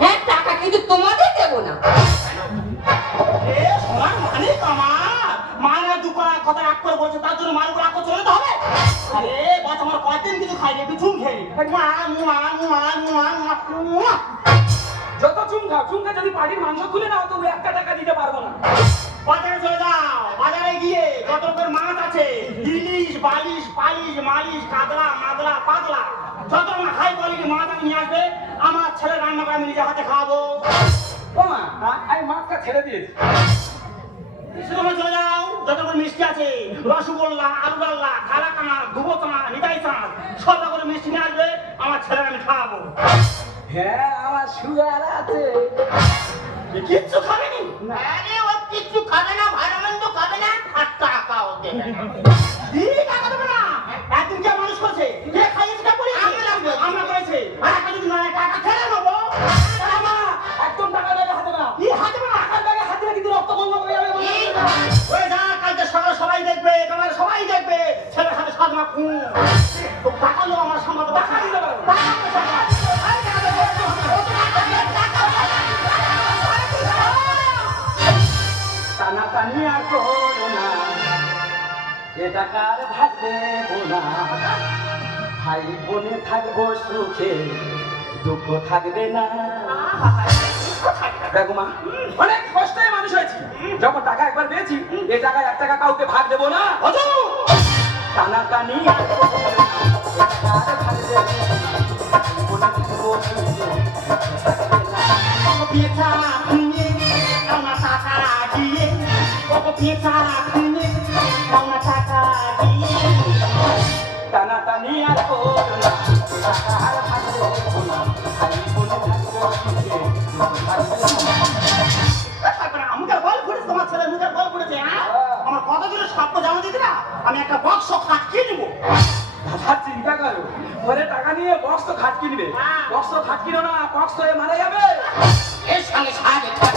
হ্যাঁ টাকা কিন্তু তোমাদের দেবো না। যত চুম খাও, চুম খা যদি পাটির মাংস তুলে নাও তবু একটা টাকা দিতে পারবো না। বাজারে চলে যাও, বাজারে গিয়ে যত রকমের মাছ আছে, ইলিশ, বালিশ, পালিশ, মালিশ, কাতলা, মাদলা, পাতলা, যত রকমের হাই কোয়ালিটি মাছ আমি নিয়ে আসবে, আমার ছেলে রান্না করে আমি নিজে হাতে খাওয়াবো। ও মা, আমি মাছটা ছেড়ে দিয়েছি। সেখানে চলে যাও, যত রকমের মিষ্টি আছে, রসগোল্লা, আলুরাল্লা, কালাকানা, দুবচানা, নিতাই চাঁদ, সব রকমের মিষ্টি নিয়ে আসবে, আমার ছেলে আমি খাওয়াবো। হ্যাঁ আমার সুগার আছে। কিচ্ছু খাবেনি? আরে ও কিচ্ছু খাবে না, ভালো মন্দ খাবে না, আর টাকাও দেবে না। টাকা দেবে না? একদিন কে মানুষ করছে? কে খাইয়েছে, কে করেছে? আমরা করেছি। আর একটা যদি নয়, টাকা খেয়ে নেবো। মা, একদম টাকা ব্যাগে হাতে না। কি হাতে না? টাকার ব্যাগে হাতে না কিন্তু রক্ত বন্ধ করে যাবে। ওই যা, কালকে সকালে সবাই দেখবে, তোমার সবাই দেখবে, ছেলের হাতে সাদমা খুন। তো টাকা লো আমার সামনে, টাকা দিতে পারবো। টানাটানি আর করো না, এ টাকার ভাগ দেবো না। ভাই বোনে থাকবো সুখে, দুঃখ থাকবে না। দেখো মা, অনেক কষ্টে মানুষ হয়েছি, যখন টাকা একবার পেয়েছি এ টাকা 1 টাকা কাউকে ভাগ দেবো না। টানাটানি আর করো না, এ টাকার ভাগ দেবো না। ভাই বোনে থাকবো সুখে, দুঃখ থাকবে না। পিঠা কিনে আমার টাকা দিয়ে, পিঠা কিনে আমার টাকা দিয়ে। টানাটানি আর করো না, টাকার ভাগ দেবো না। ভাই বোনে থাকবো সুখে, দুঃখ থাকবে না। মুখের বল ফুটেছে, তোমার ছেলে মুখের বল ফুটেছে। আমার কতগুলো স্বপ্ন জানা দিতে না, আমি একটা বক্স খাট কিনে নেবো। দাদা চিন্তা করো, ওরে টাকা নিয়ে বক্স তো খাট কিনবে, বক্স তো খাট কিনো না, বক্স তো মারা যাবে। এর সঙ্গে সাহায্য